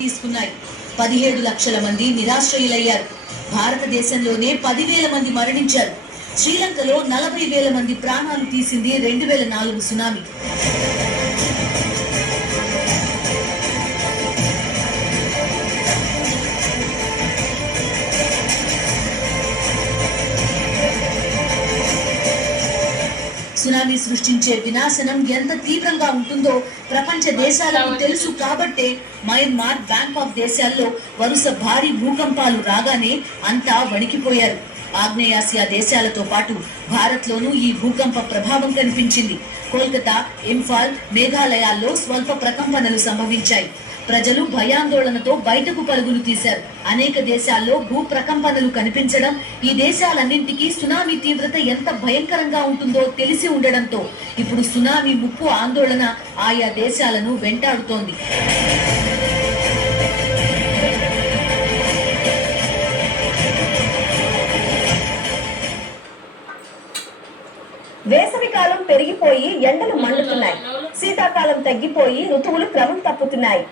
తీసుకున్నాయి. 17 లక్షల మంది నిరాశ్రయులయ్యారు. భారతదేశంలోనే 10,000 మంది మరణించారు. శ్రీలంకలో 40,000 మంది ప్రాణాలు తీసింది 2004 సునామీ. సునామీ సృష్టించే వినాశనం ఎంత తీవ్రంగా ఉంటుందో ప్రపంచ దేశాలకు తెలుసు కాబట్టే మయన్మార్, బ్యాంకాక్ దేశాల్లో వరుస భారీ భూకంపాలు రాగానే అంతా వణికిపోయారు. ఆగ్నేయాసియా దేశాలతో పాటు భారత్లోనూ ఈ భూకంప ప్రభావం కనిపించింది. కోల్కతా, ఇంఫాల్, మేఘాలయాల్లో స్వల్ప ప్రకంపనలు సంభవించాయి. ప్రజలు భయాందోళనతో బయటకు పరుగులు తీశారు. అనేక దేశాల్లో భూ ప్రకంపనలు కనిపించడం, ఈ దేశాలన్నింటికీ సునామీ తీవ్రత ఎంత భయంకరంగా ఉంటుందో తెలిసి ఉండడంతో ఇప్పుడు సునామీ ముప్పు ఆందోళన ఆయా దేశాలను వెంటాడుతోంది. వేసవికాలం పెరిగిపోయి ఎండలు మండుతున్నాయి. శీతాకాలం తగ్గిపోయి ఋతువులు క్రమం తప్పుతున్నాయి.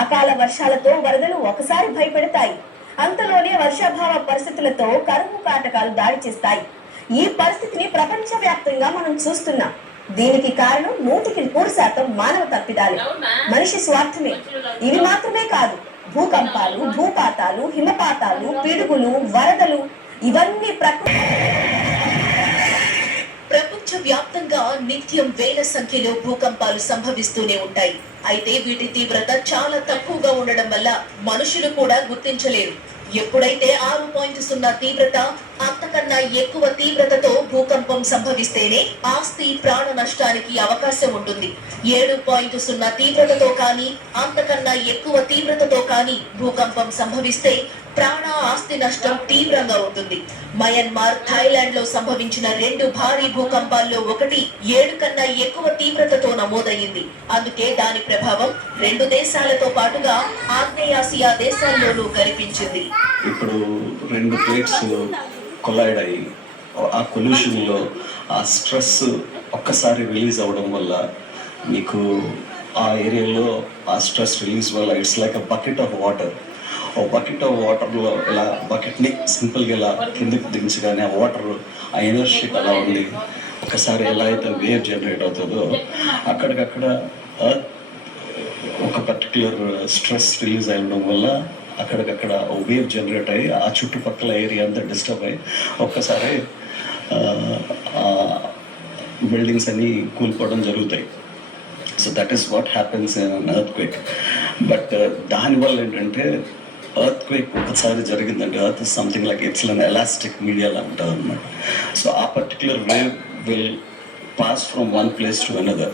అకాల వర్షాలతో వరదలు ఒకసారి భయపెడతాయి. అంతలోనే వర్షాభావ పరిస్థితులతో కరువు కాటకాలు దాడి చేస్తాయి. ఈ పరిస్థితిని ప్రపంచ వ్యాప్తంగా మనం చూస్తున్నాం. దీనికి కారణం 100% మానవ తప్పిదాలు, మనిషి స్వార్థమే. ఇవి మాత్రమే కాదు, భూకంపాలు, భూపాతాలు, హిమపాతాలు, పిడుగులు, వరదలు ఇవన్నీ ప్రపంచవ్యాప్తంగా నిత్యం వేల సంఖ్యలో భూకంపాలు సంభవిస్తూనే ఉంటాయి. అయితే వీటి తీవ్రత చాలా తక్కువగా ఉండడం వల్ల మనుషులు కూడా గుర్తించలేరు. ఎప్పుడైతే 6.0 తీవ్రత, అంతకన్నా ఎక్కువ తీవ్రతతో భూకంపం సంభవిస్తేనే ఆస్తి, ప్రాణ నష్టానికి అవకాశం ఉంటుంది. 7.0 తీవ్రతతో కానీ, అంతకన్నా ఎక్కువ తీవ్రతతో కానీ భూకంపం సంభవిస్తే ప్రాణ, ఆస్తి నష్టం తీవ్రంగా ఉంటుంది. మయన్మార్, థాయిలాండ్ లో సంభవించిన 2 భారీ భూకంపాల్లో ఒకటి 7 కన్నా ఎక్కువ తీవ్రతతో నమోదయ్యింది. అందుకే దాని ప్రభావం 2 దేశాలతో పాటుగా ఆగ్నేయాసియా దేశాల్లోనూ కనిపించింది. ఇప్పుడు 2 ప్లేట్స్ కొలైడ్ అయ్యి ఆ కొల్యూషన్ లో ఆ స్ట్రెస్ ఒక్కసారి రిలీజ్ అవ్వడం వల్ల మీకు ఆ ఏరియాలో ఆ స్ట్రెస్ రిలీజ్ వల్ల it's like a bucket of water. ఓ బకెట్ ఆఫ్ వాటర్లో ఇలా బకెట్ని సింపుల్గా ఇలా కిందకి దించగానే ఆ వాటర్ ఆ ఎనర్జీ అలా ఉంది. ఒకసారి ఎలా అయితే వేవ్ జనరేట్ అవుతుందో అక్కడికక్కడ ఒక పర్టిక్యులర్ స్ట్రెస్ రిలీజ్ అవ్వడం వల్ల అక్కడికక్కడ వేవ్ జనరేట్ అయ్యి ఆ చుట్టుపక్కల ఏరియా అంతా డిస్టర్బ్ అయ్యి ఒక్కసారి బిల్డింగ్స్ అన్నీ కూలిపోవడం జరుగుతాయి. So that is what happens in earthquake. But దానివల్ల ఏంటంటే ఎర్త్ క్వేక్ ఒకసారి జరిగిందంటే earth is something like it's an elastic media లా ఉంటుంది అనమాట. సో ఆ particular wave will pass from one place to another.